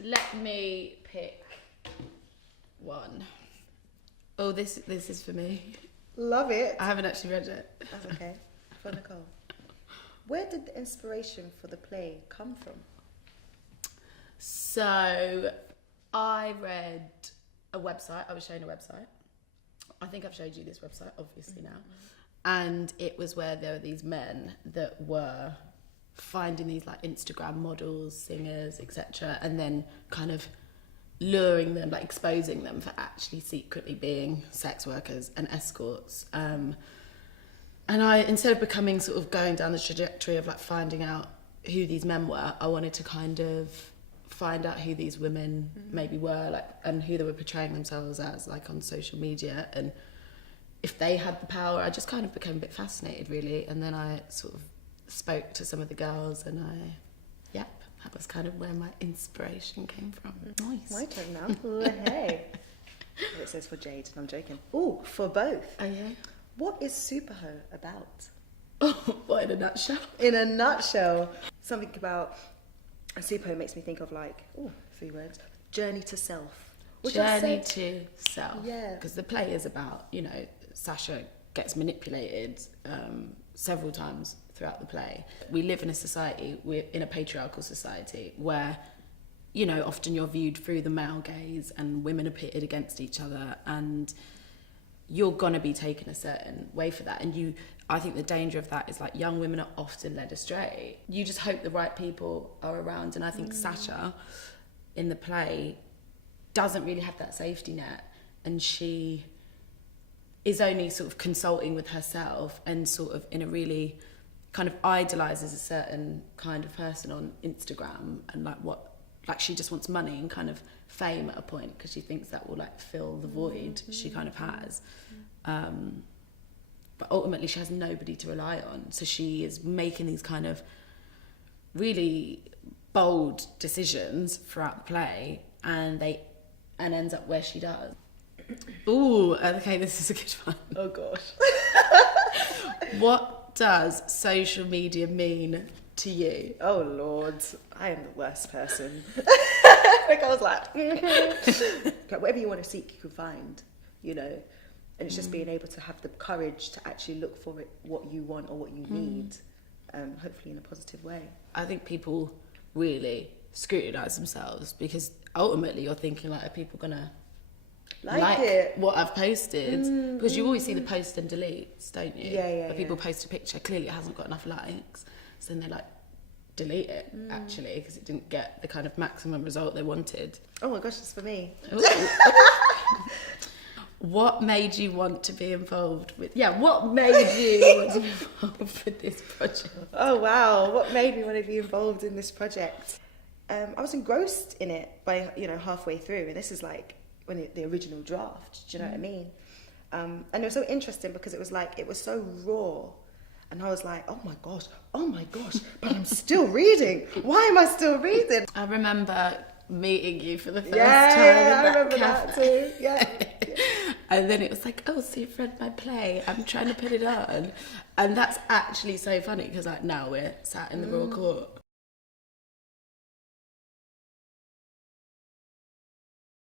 let me pick one. Oh, this is for me. Love it. I haven't actually read it. That's okay. For Nicôle. Where did the inspiration for the play come from? So, I read a website. I was shown a website. I think I've showed you this website, obviously, now. And it was where there were these men that were finding these like Instagram models, singers, etc., and then kind of luring them, like exposing them for actually secretly being sex workers and escorts. And I, instead of becoming sort of going down the trajectory of like finding out who these men were, I wanted to kind of find out who these women maybe were, like, and who they were portraying themselves as, like, on social media, and if they had the power. I just kind of became a bit fascinated, really, and then I sort of spoke to some of the girls, and that was kind of where my inspiration came from. Nice. My turn now. Hey. It says for Jade, and I'm joking. Ooh, for both. Oh, yeah? What is Superhoe about? What, in a nutshell? In a nutshell. Something about a Superhoe makes me think of, like, 3 words, journey to self. Journey to self. Yeah. Because the play is about, you know, Sasha gets manipulated several times throughout the play. We live in a society, we're in a patriarchal society where, you know, often you're viewed through the male gaze and women are pitted against each other, and you're gonna be taken a certain way for that. And I think the danger of that is, like, young women are often led astray. You just hope the right people are around, and I think Sasha in the play doesn't really have that safety net, and she is only sort of consulting with herself and sort of in a really kind of idolises a certain kind of person on Instagram, and like she just wants money and kind of fame at a point, because she thinks that will like fill the void she kind of has. But ultimately she has nobody to rely on, so she is making these kind of really bold decisions throughout the play, and ends up where she does. Ooh, okay, this is a good one. Oh gosh. What does social media mean to you? Oh Lord, I am the worst person. Like, I was like, like, whatever you want to seek, you can find, you know. And it's just being able to have the courage to actually look for it, what you want or what you need, hopefully in a positive way. I think people really scrutinise themselves, because ultimately you're thinking, like, are people gonna like it? What I've posted? Because you always see the post and deletes, don't you? Yeah. But people post a picture, clearly it hasn't got enough likes, so then they like delete it actually, because it didn't get the kind of maximum result they wanted. Oh my gosh, it's for me. What made you want to be involved with? Yeah, what made you want to be involved with this project? Oh wow, what made me want to be involved in this project? I was engrossed in it by, you know, halfway through, and this is like when the original draft. Do you know what I mean? And it was so interesting because it was like, it was so raw, and I was like, oh my gosh, but I'm still reading. Why am I still reading? I remember meeting you for the first time. Yeah, in I remember cafe. that too. Yeah. And then it was like, oh, so you've read my play, I'm trying to put it on. And that's actually so funny, because like now we're sat in the Royal Court